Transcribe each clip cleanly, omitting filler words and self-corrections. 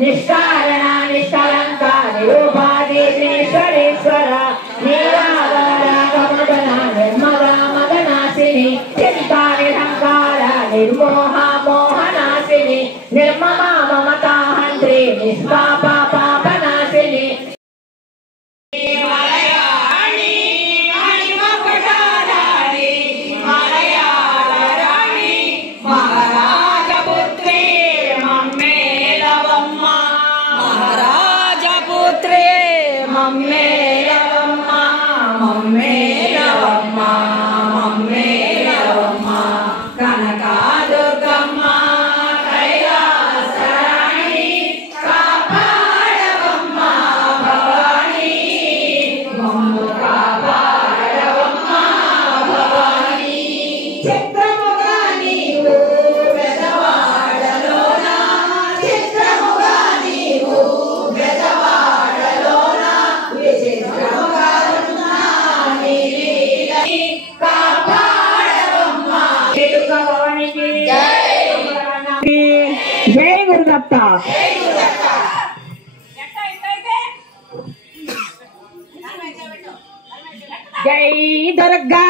నిష్కారణ నిష్కలంక నిరూపాధీశ్వరేశ్వర నీరాగమన నిర్మల మదనాశిని చింతానిహంకార నిర్మోహ మోహనాశిని నిర్మమ మమతాహంత్రి నిష్పాప పాపనాశిని जय गुरुदत्ता जय दुर्गा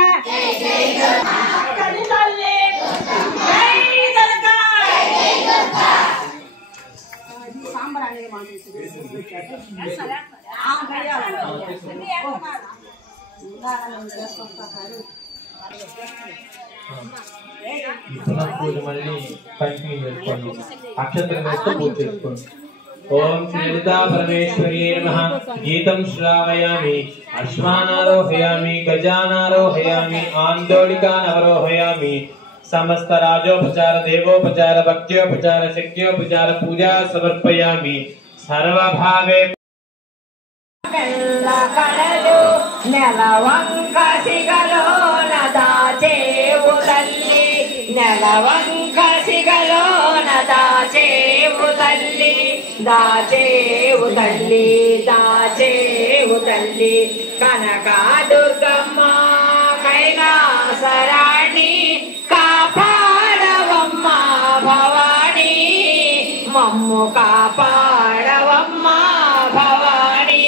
ओम श्रीलता परमेश्वर्ये नमः। गीतं श्रावयामि, अश्वानारोहयामि, गजानारोहयामि, आंदोलिकानवरोहयामि। समस्त राजोपचार देवोपचार भक्त्योपचार शक्त्योपचार पूजा समर्पयामि। सर्वभावे दाचेवु तल्ली दाचेवु तल्ली कनका दुर्गम्म कैलासराणि कापाडवम्म भवानी मम्मु कापाडवम्म भवानी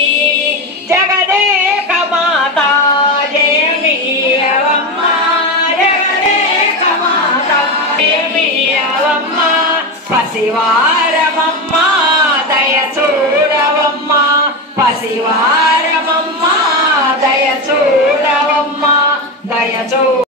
जगदेक माता जयमीयवम्म जगदेक माता जयमीयवम्म पसिवारमम्म దయచూడవమ్మ పసివారమమ్మ దయచూడవమ్మ దయచూ